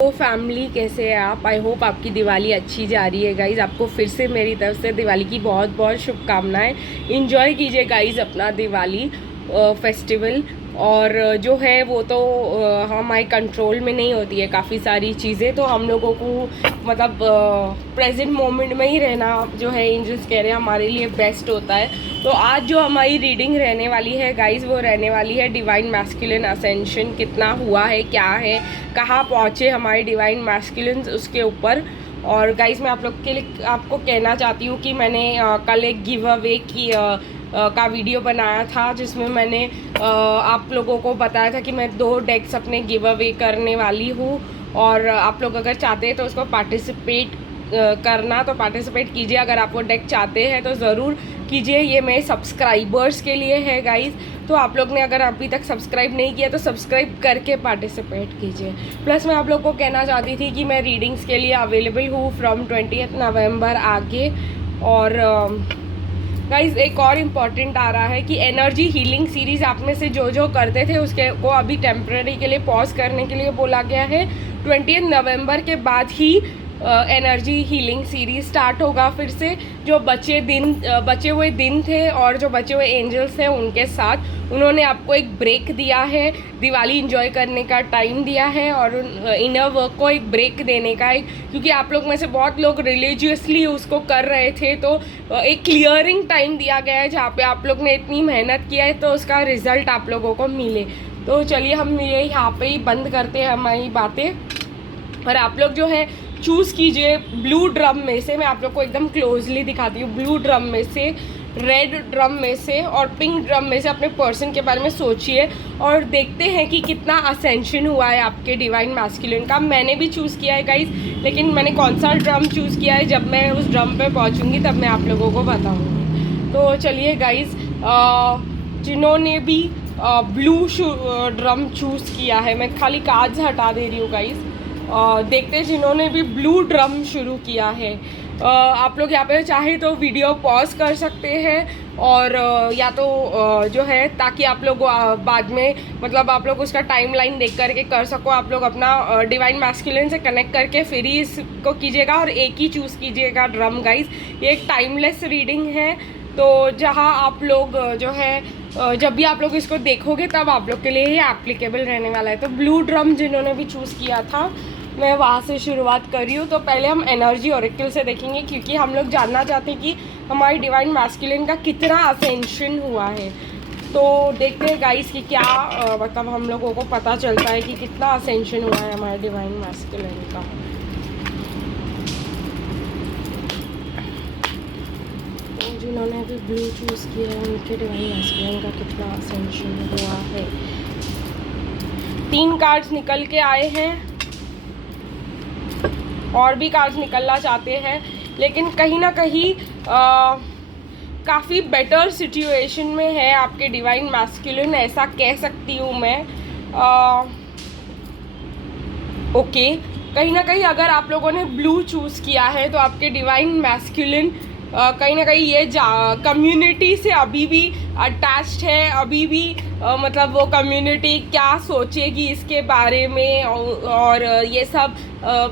तो फैमिली कैसे है आप। आई होप आपकी दिवाली अच्छी जा रही है गाइज़। आपको फिर से मेरी तरफ से दिवाली की बहुत बहुत शुभकामनाएं। इंजॉय कीजिए गाइज़ अपना दिवाली फेस्टिवल। और जो है वो तो हमारे कंट्रोल में नहीं होती है काफ़ी सारी चीज़ें, तो हम लोगों को मतलब प्रेजेंट मोमेंट में ही रहना जो है एंजल्स कह रहे हैं हमारे लिए बेस्ट होता है। तो आज जो हमारी रीडिंग रहने वाली है गाइज़ वो रहने वाली है डिवाइन मैस्कुलिन असेंशन कितना हुआ है, क्या है, कहाँ पहुँचे हमारे डिवाइन मैस्कुलिन उसके ऊपर। और गाइज़ मैं आप लोग के लिए आपको कहना चाहती हूँ कि मैंने कल एक गिव अवे की का वीडियो बनाया था जिसमें मैंने आप लोगों को बताया था कि मैं 2 डेक्स अपने गिव अवे करने वाली हूँ। और आप लोग अगर चाहते हैं तो उसको पार्टिसिपेट करना तो पार्टिसिपेट कीजिए। अगर आप वो डेक चाहते हैं तो ज़रूर कीजिए। ये मेरे सब्सक्राइबर्स के लिए है गाइज़। तो आप लोग ने अगर अभी तक सब्सक्राइब नहीं किया तो सब्सक्राइब करके पार्टिसिपेट कीजिए। प्लस मैं आप लोग को कहना चाहती थी कि मैं रीडिंग्स के लिए अवेलेबल हूँ फ्रॉम 20 नवंबर आगे। और गाइज एक और इम्पॉर्टेंट आ रहा है कि एनर्जी हीलिंग सीरीज़ आप में से जो जो करते थे उसके को अभी टेम्प्रेरी के लिए पॉज करने के लिए बोला गया है। 20 नवंबर के बाद ही एनर्जी हीलिंग सीरीज स्टार्ट होगा फिर से। जो बचे हुए दिन थे और जो बचे हुए एंजल्स हैं उनके साथ उन्होंने आपको एक ब्रेक दिया है, दिवाली इंजॉय करने का टाइम दिया है और इनर वर्क को एक ब्रेक देने का क्योंकि आप लोग में से बहुत लोग रिलीजियसली उसको कर रहे थे। तो एक क्लियरिंग टाइम दिया गया है जहाँ पे आप लोग ने इतनी मेहनत किया है तो उसका रिजल्ट आप लोगों को मिले। तो चलिए हम ये यहाँ पे ही बंद करते हैं हमारी बातें। और आप लोग जो है चूज़ कीजिए ब्लू ड्रम में से, मैं आप लोग को एकदम क्लोजली दिखाती हूँ। ब्लू ड्रम में से, रेड ड्रम में से और पिंक ड्रम में से अपने पर्सन के बारे में सोचिए और देखते हैं कि कितना असेंशन हुआ है आपके डिवाइन मैस्कुलिन का। मैंने भी चूज़ किया है गाइज, लेकिन मैंने कौन सा ड्रम चूज़ किया है जब मैं उस ड्रम पे पहुँचूँगी तब मैं आप लोगों को बताऊँगी। तो चलिए गाइज, जिन्होंने भी ब्लू ड्रम चूज़ किया है, मैं खाली कार्ड्स हटा दे रही हूँ गाइज। देखते हैं जिन्होंने भी ब्लू ड्रम शुरू किया है। आप लोग यहाँ पे चाहे तो वीडियो पॉज कर सकते हैं और या तो जो है ताकि आप लोग बाद में मतलब आप लोग उसका टाइमलाइन देख करके कर सको। आप लोग अपना डिवाइन मैस्कुलिन से कनेक्ट करके फिर ही इसको कीजिएगा और एक ही चूज़ कीजिएगा ड्रम गाइज। ये एक टाइमलेस रीडिंग है, तो जहाँ आप लोग जो है जब भी आप लोग इसको देखोगे तब आप लोग के लिए ये एप्लीकेबल रहने वाला है। तो ब्लू ड्रम जिन्होंने भी चूज़ किया था मैं वहाँ से शुरुआत कर रही हूँ। तो पहले हम एनर्जी ऑरेकल से देखेंगे क्योंकि हम लोग जानना चाहते हैं कि हमारी डिवाइन मैस्कुलिन का कितना असेंशन हुआ है। तो देखते हैं गाइस कि क्या मतलब हम लोगों को पता चलता है कि कितना असेंशन हुआ है हमारे डिवाइन मैस्कुलिन का। तो जिन्होंने भी ब्लू चूज़ किया है उनके डिवाइन मैस्कुलिन का कितना असेंशन हुआ है। 3 कार्ड्स निकल के आए हैं और भी कार्ड्स निकलना चाहते हैं, लेकिन कहीं ना कहीं काफ़ी बेटर सिचुएशन में है आपके डिवाइन मैस्कुलिन, ऐसा कह सकती हूँ मैं। ओके, कहीं ना कहीं अगर आप लोगों ने ब्लू चूज़ किया है तो आपके डिवाइन मैस्कुलिन कहीं ना कहीं ये कम्युनिटी से अभी भी अटैच्ड है। अभी भी मतलब वो कम्युनिटी क्या सोचेगी इसके बारे में और ये सब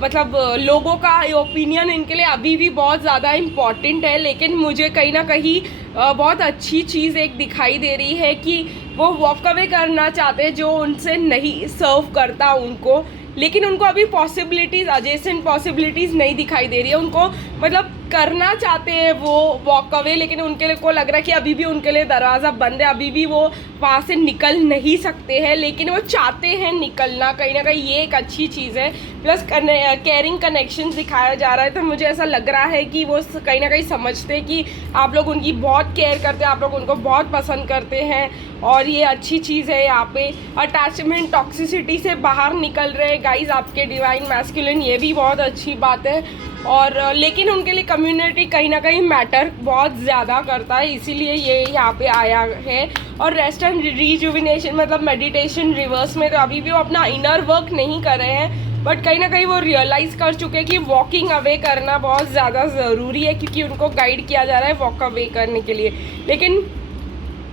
मतलब लोगों का ओपिनियन इनके लिए अभी भी बहुत ज़्यादा इम्पॉर्टेंट है। लेकिन मुझे कहीं ना कहीं बहुत अच्छी चीज़ एक दिखाई दे रही है कि वो वॉक अवे करना चाहते हैं जो उनसे नहीं सर्व करता उनको, लेकिन उनको अभी पॉसिबिलिटीज़ एडजेसेंट पॉसिबिलिटीज़ नहीं दिखाई दे रही है। उनको मतलब करना चाहते हैं वो वॉक अवे, लेकिन उनके लिए को लग रहा है कि अभी भी उनके लिए दरवाज़ा बंद है, अभी भी वो वहाँ से निकल नहीं सकते हैं, लेकिन वो चाहते हैं निकलना। कहीं ना कहीं ये एक अच्छी चीज़ है। प्लस केयरिंग कनेक्शन दिखाया जा रहा है, तो मुझे ऐसा लग रहा है कि वो कहीं ना कहीं समझते हैं कि आप लोग उनकी बहुत केयर करते हैं, आप लोग उनको बहुत पसंद करते हैं और ये अच्छी चीज़ है। यहाँ पे अटैचमेंट टॉक्सिसिटी से बाहर निकल रहे हैं गाइज आपके डिवाइन मैस्कुलिन, ये भी बहुत अच्छी बात है। और लेकिन उनके लिए कम्युनिटी कहीं ना कहीं मैटर बहुत ज़्यादा करता है, इसीलिए ये यहाँ पे आया है। और रेस्ट एंड रिजुविनेशन मतलब मेडिटेशन रिवर्स में तो अभी भी वो अपना इनर वर्क नहीं कर रहे हैं, बट कहीं ना कहीं वो रियलाइज़ कर चुके हैं कि वॉकिंग अवे करना बहुत ज़्यादा ज़रूरी है क्योंकि उनको गाइड किया जा रहा है वॉक अवे करने के लिए। लेकिन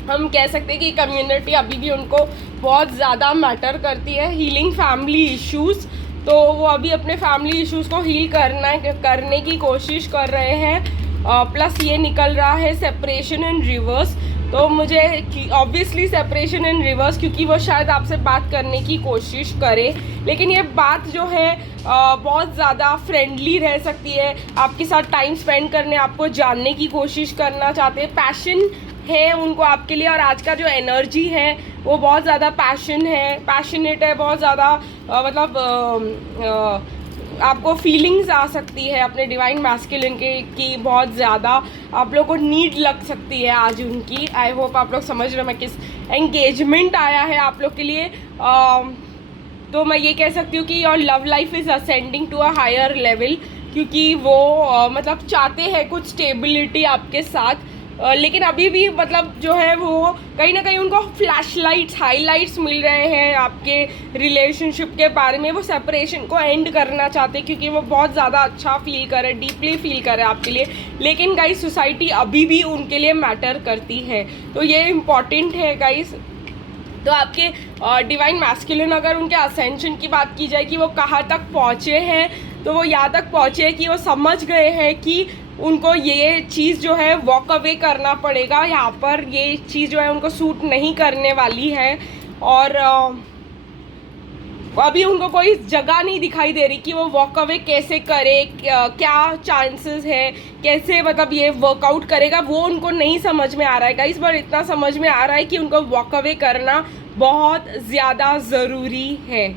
हम कह सकते हैं कि कम्युनिटी अभी भी उनको बहुत ज़्यादा मैटर करती है। हीलिंग फैमिली इश्यूज़ तो वो अभी अपने फैमिली इश्यूज़ को हील करने की कोशिश कर रहे हैं। प्लस ये निकल रहा है सेपरेशन इन रिवर्स, तो मुझे ऑब्वियसली सेपरेशन इन रिवर्स, क्योंकि वो शायद आपसे बात करने की कोशिश करे, लेकिन ये बात जो है बहुत ज़्यादा फ्रेंडली रह सकती है, आपके साथ टाइम स्पेंड करने, आपको जानने की कोशिश करना चाहते हैं, पैशन है उनको आपके लिए, और आज का जो एनर्जी है वो बहुत ज़्यादा पैशनेट है, बहुत ज़्यादा आपको फीलिंग्स आ सकती है अपने डिवाइन मैस्कुलिन के की, बहुत ज़्यादा आप लोग को नीड लग सकती है आज उनकी। आई होप आप लोग समझ रहे हो मैं किस एंगेजमेंट आया है आप लोग के लिए। तो मैं ये कह सकती हूँ कि your love life is ascending to a higher level, क्योंकि वो मतलब चाहते हैं कुछ स्टेबिलिटी आपके साथ, लेकिन अभी भी मतलब जो है वो कहीं ना कहीं उनको फ्लैशलाइट्स हाईलाइट्स मिल रहे हैं आपके रिलेशनशिप के बारे में। वो सेपरेशन को एंड करना चाहते हैं क्योंकि वो बहुत ज़्यादा अच्छा फील करे, डीपली फील करे आपके लिए, लेकिन गाइस सोसाइटी अभी भी उनके लिए मैटर करती है, तो ये इम्पॉर्टेंट है गाइस। तो आपके डिवाइन मैस्कुलिन, अगर उनके असेंशन की बात की जाए कि वो कहाँ तक पहुँचे हैं, तो वो यहाँ तक पहुँचे कि वो समझ गए हैं कि उनको ये चीज़ जो है वॉक अवे करना पड़ेगा, यहाँ पर ये चीज़ जो है उनको सूट नहीं करने वाली है, और अभी उनको कोई जगह नहीं दिखाई दे रही कि वो वॉक अवे कैसे करे, क्या चांसेस है, कैसे मतलब ये वर्कआउट करेगा, वो उनको नहीं समझ में आ रहा है गाइस। पर इतना समझ में आ रहा है कि उनको वॉक अवे करना बहुत ज़्यादा ज़रूरी है,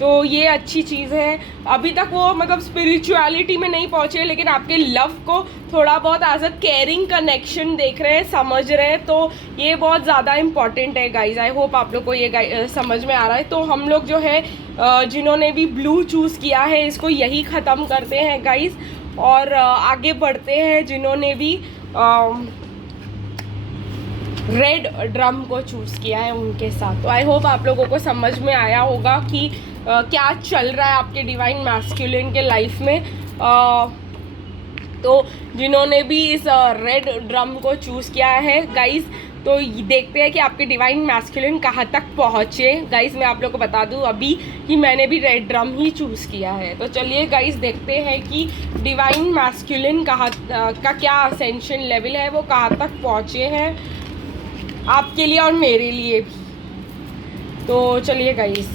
तो ये अच्छी चीज़ है। अभी तक वो मतलब स्पिरिचुअलिटी में नहीं पहुँचे, लेकिन आपके लव को थोड़ा बहुत एज अ केयरिंग कनेक्शन देख रहे हैं, समझ रहे हैं, तो ये बहुत ज़्यादा इम्पॉर्टेंट है गाइज। आई होप आप लोग को ये समझ में आ रहा है। तो हम लोग जो है जिन्होंने भी ब्लू चूज़ किया है, इसको यही ख़त्म करते हैं गाइज, और आगे बढ़ते हैं जिन्होंने भी रेड ड्रम को चूज़ किया है उनके साथ। तो आई होप आप लोगों को समझ में आया होगा कि क्या चल रहा है आपके डिवाइन मैस्कुलिन के लाइफ में। तो जिन्होंने भी इस रेड ड्रम को चूज़ किया है गाइस, तो देखते हैं कि आपके डिवाइन मैस्कुलिन कहाँ तक पहुँचे। गाइस मैं आप लोग को बता दूँ अभी कि मैंने भी रेड ड्रम ही चूज़ किया है, तो चलिए गाइस देखते हैं कि डिवाइन मैस्कुलिन कहाँ का क्या असेंशन लेवल है, वो कहाँ तक पहुँचे हैं आपके लिए और मेरे लिए भी। तो चलिए गाइस,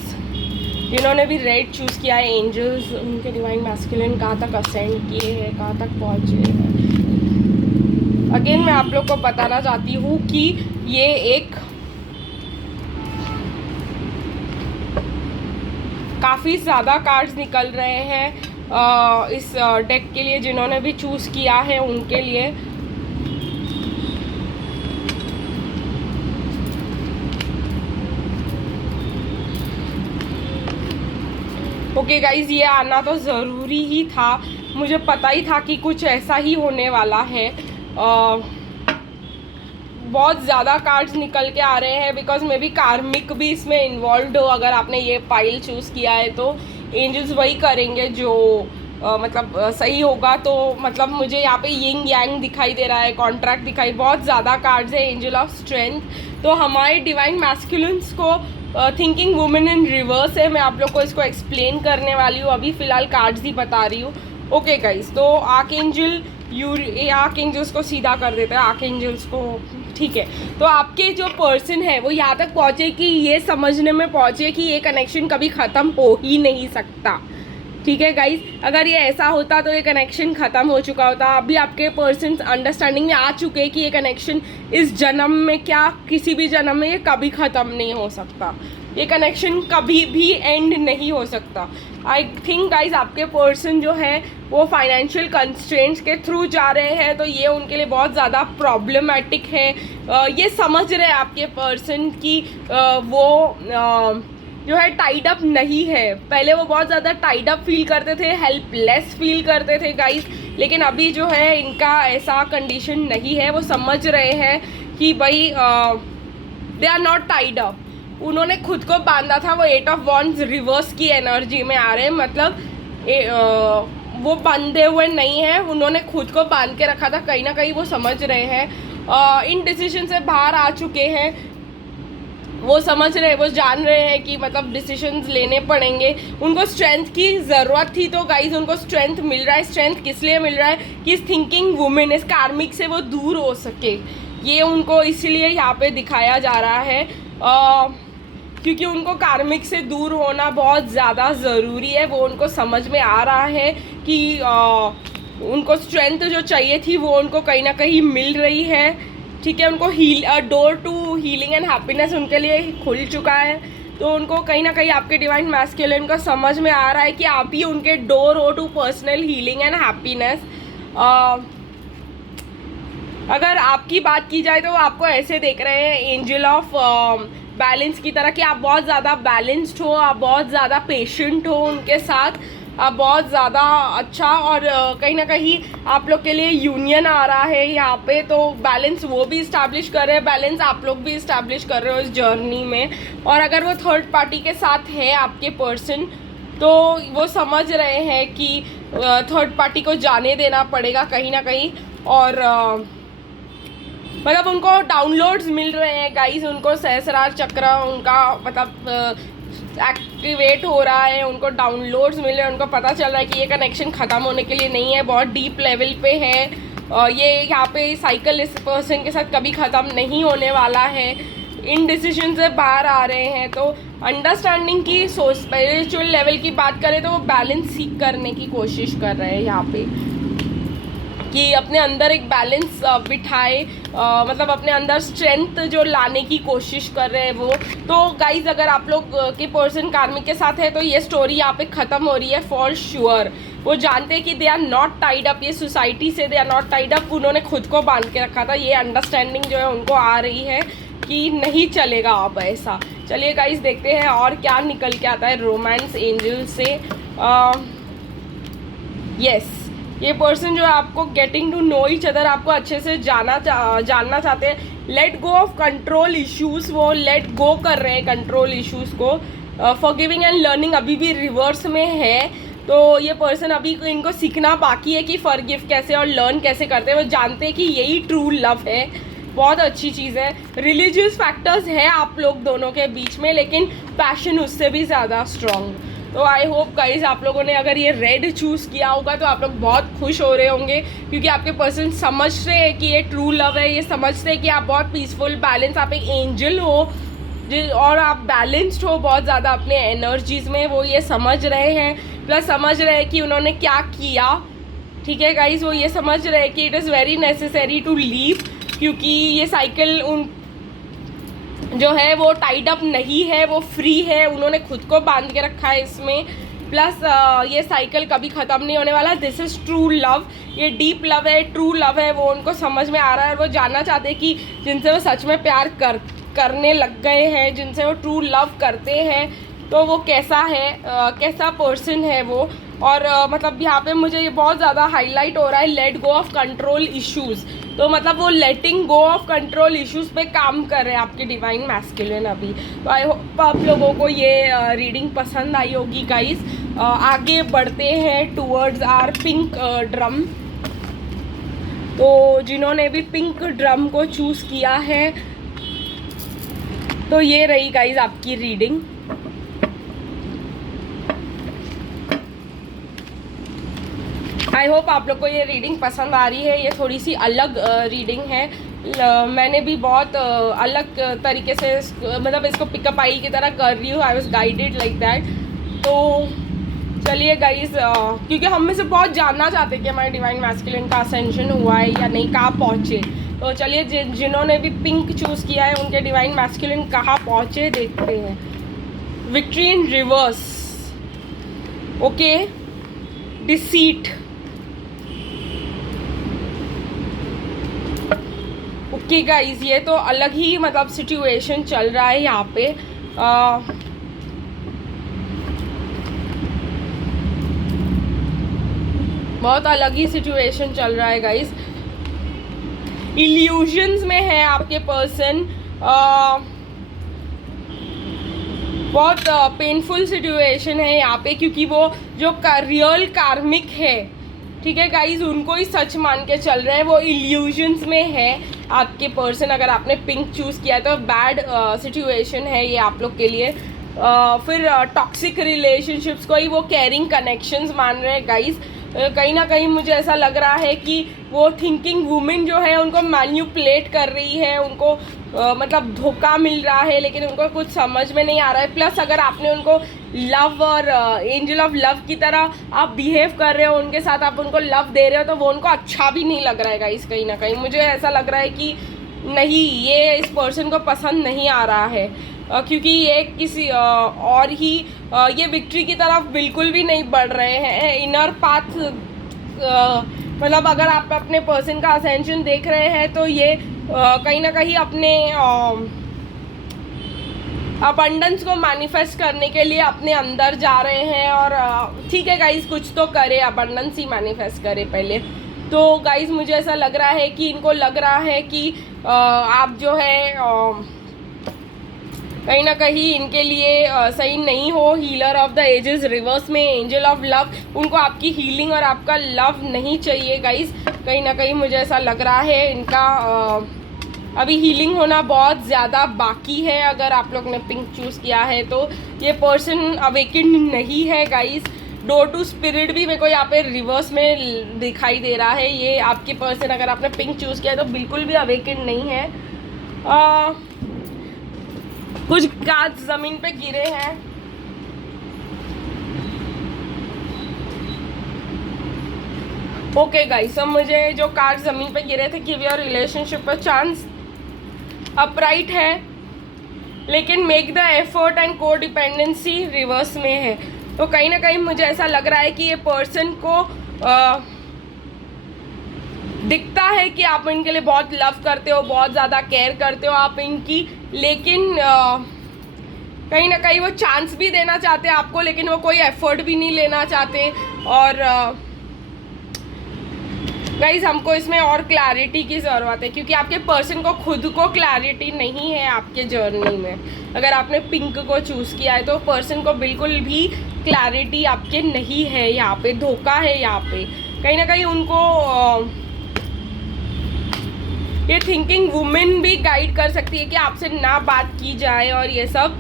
जिन्होंने भी रेड चूज़ किया है एंजल्स, उनके डिवाइन मैस्कुलिन कहाँ तक असेंड किए हैं, कहाँ तक पहुँचे हैं। अगेन मैं आप लोग को बताना चाहती हूँ कि ये एक काफ़ी ज़्यादा कार्ड्स निकल रहे हैं इस डेक के लिए, जिन्होंने भी चूज़ किया है उनके लिए। ओके गाइज, ये आना तो ज़रूरी ही था, मुझे पता ही था कि कुछ ऐसा ही होने वाला है। बहुत ज़्यादा कार्ड्स निकल के आ रहे हैं, बिकॉज मे बी कार्मिक भी इसमें इन्वॉल्व हो। अगर आपने ये पाइल चूज़ किया है तो एंजल्स वही करेंगे जो मतलब सही होगा। तो मतलब मुझे यहाँ पे यिंग यांग दिखाई दे रहा है, कॉन्ट्रैक्ट दिखाई, बहुत ज़्यादा कार्ड्स है। एंजल ऑफ स्ट्रेंथ, तो हमारे डिवाइन मैस्कुलिन्स को थिंकिंग वुमेन इन रिवर्स है। मैं आप लोग को इसको एक्सप्लेन करने वाली हूँ, अभी फ़िलहाल कार्ड्स ही बता रही हूँ। ओके गाइस, तो आर्कएंजल आर्कएंजल्स को सीधा कर देते हैं, आर्कएंजल्स को, ठीक है। तो आपके जो पर्सन है वो यहाँ तक पहुँचे कि ये समझने में पहुँचे कि ये कनेक्शन कभी ख़त्म हो ही नहीं सकता, ठीक है गाइस। अगर ये ऐसा होता तो ये कनेक्शन ख़त्म हो चुका होता। अभी आपके पर्सन अंडरस्टैंडिंग में आ चुके हैं कि ये कनेक्शन इस जन्म में क्या किसी भी जन्म में ये कभी ख़त्म नहीं हो सकता, ये कनेक्शन कभी भी एंड नहीं हो सकता। आई थिंक गाइज आपके पर्सन जो है वो फाइनेंशियल कंस्ट्रेंट्स के थ्रू जा रहे हैं, तो ये उनके लिए बहुत ज़्यादा प्रॉब्लमेटिक है। ये समझ रहे हैं आपके पर्सन की वो जो है टाइड अप नहीं है। पहले वो बहुत ज़्यादा टाइड अप फील करते थे, हेल्पलेस फील करते थे गाइस, लेकिन अभी जो है इनका ऐसा कंडीशन नहीं है। वो समझ रहे हैं कि भाई they are not tied up. उन्होंने खुद को बांधा था, वो 8 ऑफ वॉन्ड्स रिवर्स की एनर्जी में आ रहे हैं, मतलब वो बंधे हुए नहीं हैं, उन्होंने खुद को बांध के रखा था। कहीं ना कहीं वो समझ रहे हैं, इन डिसीजन से बाहर आ चुके हैं। वो समझ रहे, वो जान रहे हैं कि मतलब डिसीजंस लेने पड़ेंगे। उनको स्ट्रेंथ की ज़रूरत थी, तो गाइज उनको स्ट्रेंथ मिल रहा है। स्ट्रेंथ किस लिए मिल रहा है कि इस थिंकिंग वुमेन, इस कार्मिक से वो दूर हो सके। ये उनको इसीलिए यहाँ पे दिखाया जा रहा है क्योंकि उनको कार्मिक से दूर होना बहुत ज़्यादा ज़रूरी है। वो उनको समझ में आ रहा है कि उनको स्ट्रेंथ जो चाहिए थी वो उनको कहीं ना कहीं मिल रही है। ठीक है, उनको door to healing and happiness उनके लिए खुल चुका है। तो उनको कहीं ना कहीं आपके डिवाइन मैस्कुलिन का समझ में आ रहा है कि आप ही उनके डोर हो to personal healing and happiness. अगर आपकी बात की जाए तो आपको ऐसे देख रहे हैं एंजल ऑफ बैलेंस की तरह कि आप बहुत ज़्यादा बैलेंस्ड हो, आप बहुत ज़्यादा पेशेंट हो उनके साथ, आप बहुत ज़्यादा अच्छा, और कहीं ना कहीं आप लोग के लिए यूनियन आ रहा है यहाँ पे। तो बैलेंस वो भी इस्टेब्लिश कर रहे हैं, बैलेंस आप लोग भी इस्टेब्लिश कर रहे हो इस जर्नी में। और अगर वो थर्ड पार्टी के साथ है आपके पर्सन, तो वो समझ रहे हैं कि थर्ड पार्टी को जाने देना पड़ेगा कहीं ना कहीं। और मतलब उनको डाउनलोड्स मिल रहे हैं गाइस, उनको सहस्रार चक्र उनका मतलब एक्टिवेट हो रहा है, उनको डाउनलोड्स मिल रहे हैं, उनको पता चल रहा है कि ये कनेक्शन ख़त्म होने के लिए नहीं है, बहुत डीप लेवल पे है। ये यहाँ पे साइकिल इस पर्सन के साथ कभी ख़त्म नहीं होने वाला है। इन डिसीजन से बाहर आ रहे हैं। तो अंडरस्टैंडिंग की स्पिरिचुअल लेवल की बात करें तो वो बैलेंस सीख करने की कोशिश कर रहे हैं यहाँ पे, कि अपने अंदर एक बैलेंस बिठाए, मतलब अपने अंदर स्ट्रेंथ जो लाने की कोशिश कर रहे हैं वो। तो गाइज अगर आप लोग के पर्सन कार्मिक के साथ है तो ये स्टोरी यहाँ पे ख़त्म हो रही है फॉर श्योर। वो जानते हैं कि they are not tied up, ये सोसाइटी से they are not tied up, उन्होंने खुद को बांध के रखा था। ये अंडरस्टैंडिंग जो है उनको आ रही है कि नहीं चलेगा अब ऐसा। चलिए गाइज देखते हैं और क्या निकल के आता है रोमांस एंजल से। यस, ये पर्सन जो है आपको getting to know each other, आपको अच्छे से जानना चाहते हैं। Let go of control issues, वो लेट गो कर रहे हैं कंट्रोल इश्यूज़ को। फॉरगिविंग एंड लर्निंग अभी भी रिवर्स में है। तो ये पर्सन अभी इनको सीखना बाकी है कि फॉरगिव कैसे और लर्न कैसे करते हैं। वो जानते हैं कि यही ट्रू लव है, बहुत अच्छी चीज़ है। रिलीजियस फैक्टर्स है आप लोग दोनों के बीच में, लेकिन पैशन उससे भी ज़्यादा स्ट्रॉन्ग। तो आई होप गाइज आप लोगों ने अगर ये रेड चूज़ किया होगा तो आप लोग बहुत खुश हो रहे होंगे, क्योंकि आपके पर्सन समझ रहे हैं कि ये ट्रू लव है। ये समझते हैं कि आप बहुत पीसफुल, बैलेंस, आप एक एंजल हो और आप बैलेंस्ड हो बहुत ज़्यादा अपने एनर्जीज़ में। वो ये समझ रहे हैं, प्लस समझ रहे हैं कि उन्होंने क्या किया। ठीक है गाइज, वो ये समझ रहे हैं कि it is very necessary to leave, क्योंकि ये साइकिल उन जो है वो टाइड अप नहीं है, वो फ्री है। उन्होंने खुद को बांध के रखा है इसमें। प्लस ये साइकिल कभी ख़त्म नहीं होने वाला। दिस इज़ ट्रू लव, ये डीप लव है, ट्रू लव है। वो उनको समझ में आ रहा है और वो जानना चाहते हैं कि जिनसे वो सच में प्यार करने लग गए हैं, जिनसे वो ट्रू लव करते हैं, तो वो कैसा है, कैसा पर्सन है वो। और मतलब यहाँ पे मुझे ये बहुत ज़्यादा हाईलाइट हो रहा है, late go of control issues. तो मतलब वो लेटिंग गो ऑफ कंट्रोल इश्यूज़ पे काम कर रहे हैं आपके डिवाइन मैस्कुलिन अभी। तो आई होप आप लोगों को ये रीडिंग पसंद आई होगी गाइस। आगे बढ़ते हैं टूवर्ड्स आर पिंक ड्रम। तो जिन्होंने भी पिंक ड्रम को चूज़ किया है, तो ये रही गाइस आपकी रीडिंग। आई होप आप लोग को ये रीडिंग पसंद आ रही है। ये थोड़ी सी अलग रीडिंग है। मैंने भी बहुत अलग तरीके से मतलब इसको पिकअप आई की तरह कर रही हूँ। I was guided like that. तो चलिए गाइस, क्योंकि हम में से बहुत जानना चाहते हैं कि हमारे डिवाइन मैस्कुलिन का असेंशन हुआ है या नहीं, कहाँ पहुँचे। तो चलिए जिन्होंने भी पिंक चूज़ किया है उनके डिवाइन मैस्कुलिन कहाँ पहुँचे देखते हैं। Victory in reverse, okay, deceit, okay guys, ये तो अलग ही मतलब सिचुएशन चल रहा है यहाँ पे। बहुत अलग ही सिचुएशन चल रहा है गाइज। इल्यूजन्स में है आपके पर्सन। बहुत पेनफुल सिचुएशन है यहाँ पे, क्योंकि वो जो रियल कार्मिक है ठीक है गाइज, उनको ही सच मान के चल रहे हैं, वो इल्यूजन्स में है आपके पर्सन। अगर आपने पिंक चूज़ किया है तो बैड सिचुएशन है ये आप लोग के लिए। फिर टॉक्सिक रिलेशनशिप्स को ही वो कैरिंग कनेक्शंस मान रहे हैं गाइज। कहीं ना कहीं मुझे ऐसा लग रहा है कि वो थिंकिंग वुमेन जो है उनको मैन्युपुलेट कर रही है, उनको मतलब धोखा मिल रहा है, लेकिन उनको कुछ समझ में नहीं आ रहा है। प्लस अगर आपने उनको लव और एंजल ऑफ लव की तरह आप बिहेव कर रहे हो उनके साथ, आप उनको लव दे रहे हो, तो वो उनको अच्छा भी नहीं लग रहा है गाइस। कहीं ना कहीं मुझे ऐसा लग रहा है कि नहीं, ये इस पर्सन को पसंद नहीं आ रहा है, क्योंकि ये किसी और ही ये विक्ट्री की तरफ बिल्कुल भी नहीं बढ़ रहे हैं। इनर पाथ मतलब अगर आप अपने पर्सन का असेंशन देख रहे हैं तो ये कहीं ना कहीं अपने अबंडेंस को मैनिफेस्ट करने के लिए अपने अंदर जा रहे हैं। और ठीक है गाइज, कुछ तो करे, अबंडेंस ही मैनिफेस्ट करे पहले तो। गाइज मुझे ऐसा लग रहा है कि इनको लग रहा है कि आप जो है कहीं ना कहीं इनके लिए सही नहीं हो। Healer of the ages reverse में एंजल ऑफ लव, उनको आपकी हीलिंग और आपका लव नहीं चाहिए गाइज। कहीं ना कहीं मुझे ऐसा लग रहा है इनका अभी हीलिंग होना बहुत ज़्यादा बाकी है। अगर आप लोग ने पिंक चूज़ किया है तो ये पर्सन अवेकेंड नहीं है गाइज। डोर टू स्पिरिट भी मेरे को यहाँ पे रिवर्स में दिखाई दे रहा है। ये आपके पर्सन, अगर आपने पिंक चूज़ किया है तो बिल्कुल भी अवेकेंड नहीं है। कुछ कार्ड ज़मीन पे गिरे हैं। ओके गाइस, अब मुझे जो कार्ड ज़मीन पे गिरे थे, give your relationship a chance, upright है, लेकिन मेक द एफर्ट एंड को डिपेंडेंसी रिवर्स में है। तो कहीं ना कहीं मुझे ऐसा लग रहा है कि ये पर्सन को दिखता है कि आप इनके लिए बहुत लव करते हो, बहुत ज़्यादा केयर करते हो आप इनकी, लेकिन कहीं ना कहीं वो चांस भी देना चाहते हैं आपको, लेकिन वो कोई एफर्ट भी नहीं लेना चाहते। और गाइज हमको इसमें और क्लैरिटी की ज़रूरत है, क्योंकि आपके पर्सन को खुद को क्लैरिटी नहीं है आपके जर्नी में। अगर आपने पिंक को चूज़ किया है तो पर्सन को बिल्कुल भी क्लैरिटी आपके नहीं है, यहाँ पे धोखा है। यहाँ पे कहीं ना कहीं उनको ये थिंकिंग वुमेन भी गाइड कर सकती है कि आपसे ना बात की जाए और ये सब,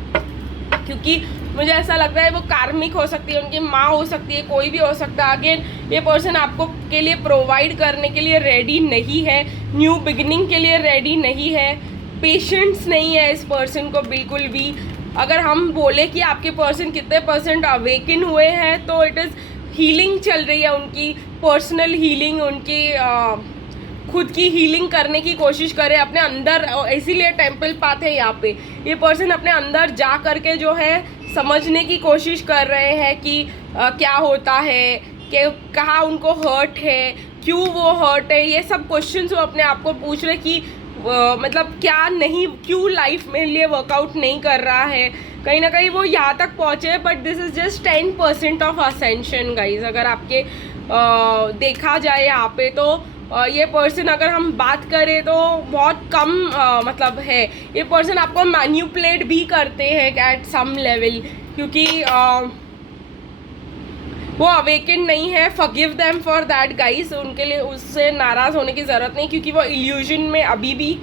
क्योंकि मुझे ऐसा लगता है वो कार्मिक हो सकती है, उनकी माँ हो सकती है, कोई भी हो सकता है। अगेन ये पर्सन आपको के लिए प्रोवाइड करने के लिए रेडी नहीं है, न्यू बिगिनिंग के लिए रेडी नहीं है, पेशेंस नहीं है इस पर्सन को बिल्कुल भी। अगर हम बोले कि आपके पर्सन कितने परसेंट अवेकन हुए हैं तो इट इज़ हीलिंग चल रही है उनकी, पर्सनल हीलिंग, उनकी खुद की हीलिंग करने की कोशिश करें अपने अंदर। इसीलिए टेम्पल पाथ है यहाँ पे। ये पर्सन अपने अंदर जा करके जो है समझने की कोशिश कर रहे हैं कि क्या होता है, कि कहाँ उनको हर्ट है, क्यों वो हर्ट है, ये सब क्वेश्चंस वो अपने आप को पूछ रहे कि मतलब क्या नहीं, क्यों लाइफ में लिए वर्कआउट नहीं कर रहा है। कहीं ना कहीं वो यहाँ तक पहुँचे, but this is just 10% of ascension guys. अगर आपके देखा जाए यहाँ पे तो ये पर्सन, अगर हम बात करें तो बहुत कम मतलब है। ये पर्सन आपको मैन्युपुलेट भी करते हैं एट सम लेवल, क्योंकि वो अवेकेंड नहीं है। Forgive them for that guys, उनके लिए उससे नाराज़ होने की ज़रूरत नहीं, क्योंकि वो इल्यूजन में अभी भी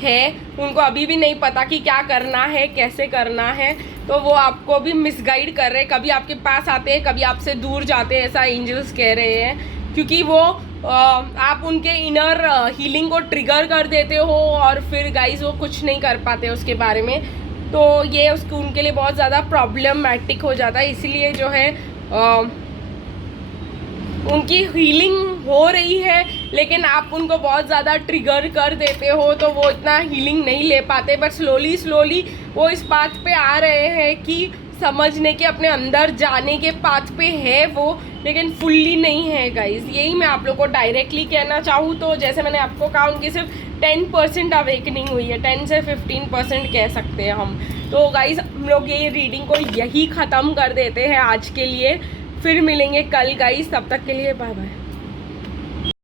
है। उनको अभी भी नहीं पता कि क्या करना है, कैसे करना है, तो वो आपको भी मिसगाइड कर रहे हैं। कभी आपके पास आते हैं, कभी आपसे दूर जाते हैं, ऐसा एंजल्स कह रहे हैं, क्योंकि वो आप उनके इनर हीलिंग को ट्रिगर कर देते हो और फिर गाइस वो कुछ नहीं कर पाते उसके बारे में। तो ये उसको उनके लिए बहुत ज़्यादा प्रॉब्लमैटिक हो जाता है। इसीलिए जो है उनकी हीलिंग हो रही है, लेकिन आप उनको बहुत ज़्यादा ट्रिगर कर देते हो तो वो इतना हीलिंग नहीं ले पाते। बट स्लोली वो इस बात पे आ रहे हैं कि समझने के, अपने अंदर जाने के पाथ पे है वो, लेकिन फुल्ली नहीं है गाइज। यही मैं आप लोग को डायरेक्टली कहना चाहूँ तो जैसे मैंने आपको कहा, उनकी सिर्फ 10% अवेकनिंग हुई है, 10 से 15% कह सकते हैं हम। तो गाइज हम लोग ये रीडिंग को यही ख़त्म कर देते हैं आज के लिए। फिर मिलेंगे कल गाइज, तब तक के लिए बाय बाय।